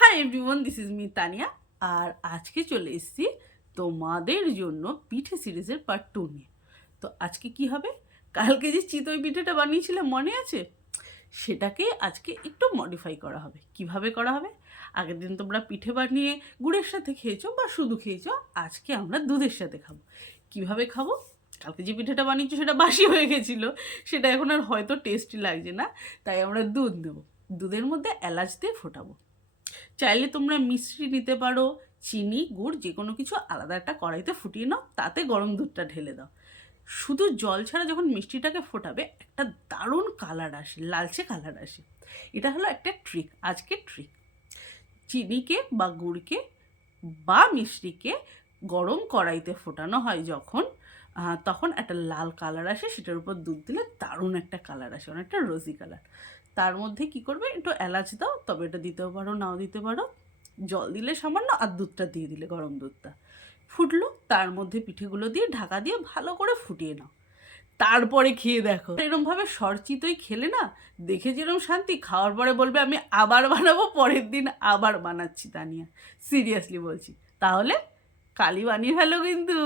High everyone, this is me Tania. আর আজকে চলে এসেছি তোমাদের জন্য পিঠে সিরিজের পার্ট 2 নিয়ে। তো আজকে কি হবে, কালকে যে চিতই পিঠেটা বানিয়েছিলাম মনে আছে, সেটাকে আজকে একটু মডিফাই করা হবে। কিভাবে করা হবে? আগের দিন তোমরা পিঠে বানিয়ে গুড়ের সাথে খেয়েছো বা শুধু খেয়েছো, আজকে আমরা দুধের সাথে খাবো। কিভাবে খাবো? কালকে যে পিঠেটা বানিয়েছো সেটা বাসি হয়ে গেছিলো, সেটা এখন আর হয়তো টেস্টি লাগছে না, তাই আমরা দুধ নেবো। দুধের মধ্যে এলাচ দিয়ে ফোটাবো। চাইলে তোমরা মিষ্টি নিতে পারো, চিনি গুড় যে কোনো কিছু আলাদা একটা কড়াইতে ফুটিয়ে নাও, তাতে গরম দুধটা ঢেলে দাও। শুধু জল ছাড়া যখন মিষ্টিটাকে ফোটাবে একটা দারুণ কালার আসে, লালচে কালার আসে। এটা হলো একটা ট্রিক, আজকের ট্রিক। চিনিকে বা গুড়কে বা মিষ্টিকে গরম কড়াইতে ফোটানো হয় যখন, তখন একটা লাল কালার আসে, সেটার উপর দুধ দিলে দারুণ একটা কালার আসে, অনেকটা রোজি কালার। তার মধ্যে কি করবে, একটু এলাচ দাও, তবে এটা দিতেও পারো নাও দিতে পারো। জল দিলে সামান্য, আর দুধটা দিয়ে দিলে গরম দুধটা। ফুটলো, তার মধ্যে পিঠেগুলো দিয়ে ঢাকা দিয়ে ভালো করে ফুটিয়ে নাও। তারপরে খেয়ে দেখো, এরমভাবে সরচিতই খেলে না, দেখে যেরকম শান্তি, খাওয়ার পরে বলবে আমি আবার বানাবো, পরের দিন আবার বানাচ্ছি তানিয়া। সিরিয়াসলি বলছি। তাহলে কালই বানিয়ে ফেলো কিন্তু।